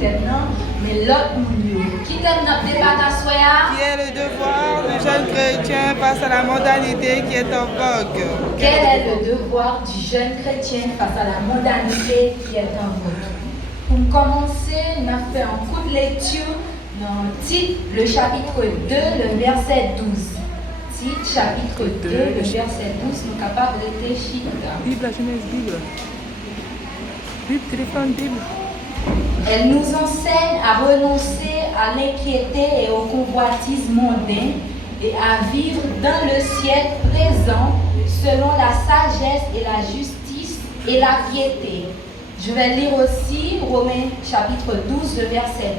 maintenant, mais l'autre milieu. Qui t'aime notre débat à soya? Qui est le devoir du jeune chrétien face à la mondanité qui est en vogue? Quel est le devoir du jeune chrétien face à la mondanité qui est en vogue? Pour commencer, on a fait un coup de lecture dans Tite, le chapitre 2, le verset 12. Tite, chapitre 2, le verset 12, nous sommes capables de réfléchir. Bible, la Genèse, Bible. Bible, téléphone, Bible. Elle nous enseigne à renoncer à l'inquiété et au convoitisme mondain et à vivre dans le siècle présent selon la sagesse et la justice et la piété. Je vais lire aussi Romains chapitre 12, le verset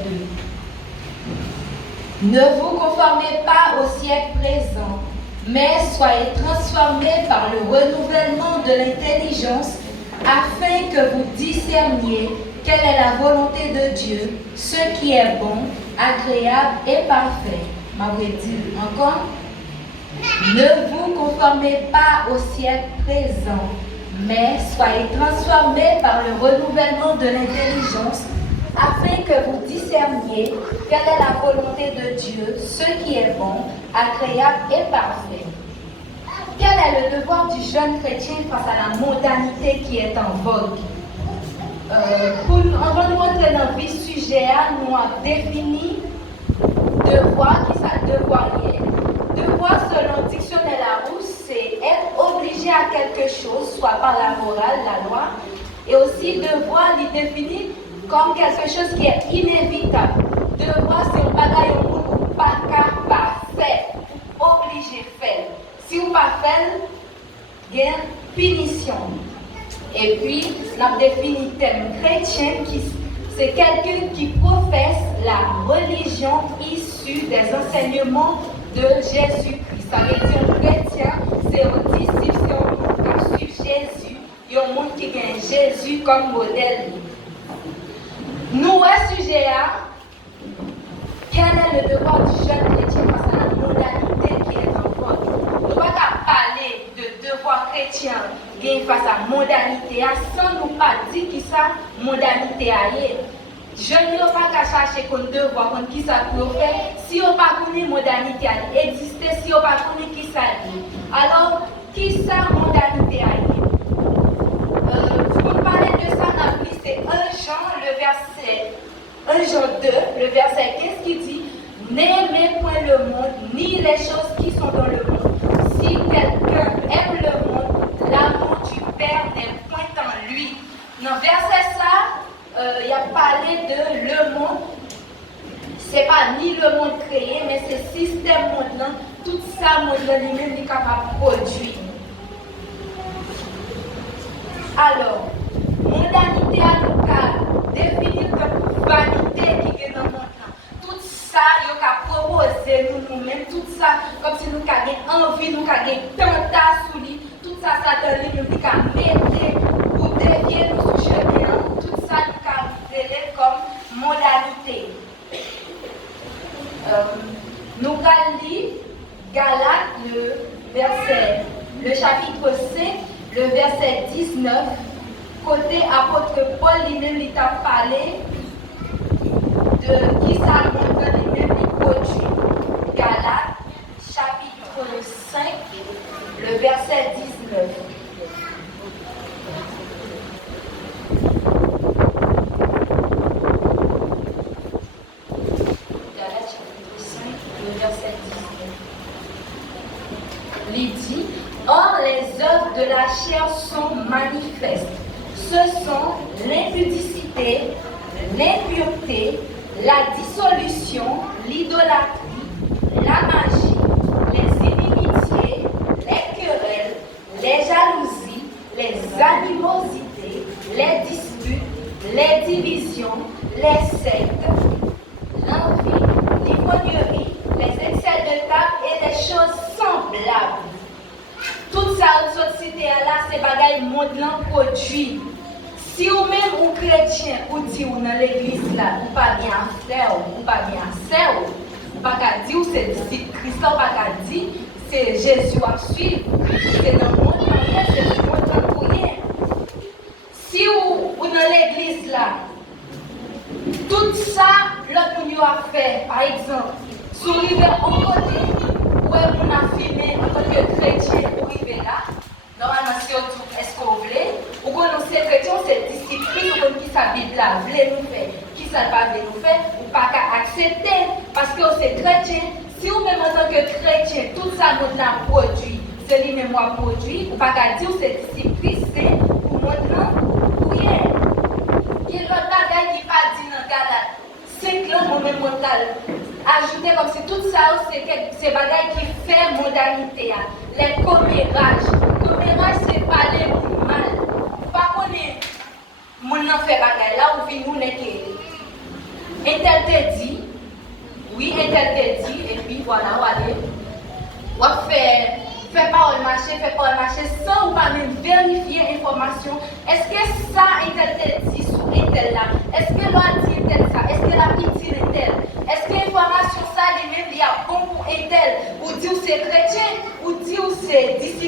2. Ne vous conformez pas au siècle présent, mais soyez transformés par le renouvellement de l'intelligence afin que vous discerniez quelle est la volonté de Dieu, ce qui est bon, agréable et parfait. M'avez dit encore, ne vous conformez pas au siècle présent, mais soyez transformés par le renouvellement de l'intelligence, afin que vous discerniez quelle est la volonté de Dieu, ce qui est bon, agréable et parfait. Quel est le devoir du jeune chrétien face à la mondanité qui est en vogue? Avant de rentrer dans le vif sujet, nous avons défini devoir, qui ça devoir est. Devoir selon le dictionnaire Larousse, c'est être obligé à quelque chose, soit par la morale, la loi, et aussi devoir il définit comme quelque chose qui est inévitable. Devoir, c'est un bagage où vous pas faire, obligé de faire. Si vous ne pas faire, il y a une punition. Et puis, la défini thème chrétien, c'est quelqu'un qui professe la religion issue des enseignements de Jésus-Christ. Ça veut dire un chrétien, c'est un disciple, c'est un monde qui suit Jésus, et un monde qui gagne Jésus comme modèle. Nous, à ce sujet, quel est le devoir du jeune chrétien face à la mondanité qui est en vogue? On ne va pas parler de devoir chrétien face à la mondanité sans nous pas dire qui ça mondanité est. Je ne vais pas chercher qu'on devoir, qui ça peut faire. Si on ne pas connaît mondanité exister, si on ne pas connaît qui ça est. Alors, qui ça mondanité est? Pour parler de ça, on a pris c'est 1 Jean 2, le verset 15 qui dit: n'aimez point le monde, ni les choses qui sont dans le monde. Si quelqu'un aime le monde, l'amour du Père n'est point en lui. Dans le verset ça, il a parlé de le monde. C'est pas ni le monde créé, mais c'est le système monde, tout ça, monde lui-même est capable de produire. Alors, mondanité à local, définir comme vanité qui est dans le monde. Tout ça, il y a proposé nous-mêmes, tout ça, comme si nous avons envie, nous avons tentation sous lui, tout ça, ça donne lui, nous avons mettre pour dévier nous sur chemin, tout ça, nous avons révélé comme mondanité. Nous allons lire Galates, le chapitre 5, le verset 19, côté apôtre Paul lui-même il t'a parlé de qui ça montre lui-même il produit. Galates, chapitre 5, le verset 19. Galates, chapitre 5, le verset 19. Il dit: or, les œuvres de la chair sont manifestes. Ce sont l'impudicité, l'impureté, la dissolution, l'idolâtrie, la magie, les inimitiés, les querelles, les jalousies, les animosités, les disputes, les divisions, les sectes, l'envie, l'ivrognerie, les excès de table et les choses semblables. Tout ça, société là, c'est bagaille monde produit. Si vous même ou chrétien ou dit ou dans l'église là, ou pas bien frère ou pas bien sœur, ou pas qu'à dire c'est disciple Christ, ou pas qu'à dire c'est Jésus à suivre, c'est dans le monde c'est le monde pour rien. Si vous dans l'église là, Tout ça, l'autre monde a fait, par exemple, sur l'hiver en côté, où on a filmé en tant que chrétien pour arriver là. Normalement, si on trouve est-ce qu'on voulait, ou qu'on sait chrétien, c'est discipline, ou qui sa Bible là, voulait nous faire, qui ça pas veut nous faire, ou pas qu'à accepter, parce que c'est chrétien. Si vous même en tant que chrétien, tout ça nous l'a produit, c'est lui-même moi produit, ou pas qu'à dire c'est discipline, c'est pour maintenant, pour hier. Il y a l'autre bagaille qui pas dit dans Galate. C'est que moi-même mental. Ajouter comme si tout ça, c'est bagaille qui fait modalité. Les commérages. Commérage, c'est parler pour mal. Pas qu'on est, mon n'en fait bagaille là, ou vient nous n'est un tel te dit, oui, un tel te dit, et puis voilà, on aller. On fait parole marché, sans ou pas même vérifier l'information. Est-ce que ça, un tel te dit sur un tel là? Est-ce que l'on dit un tel ça? Est-ce que la petite un tel? Est-ce que l'information ça, lui-même, il y a bon pour un tel? Ou dit ou c'est chrétien, ou dit ou c'est disciple?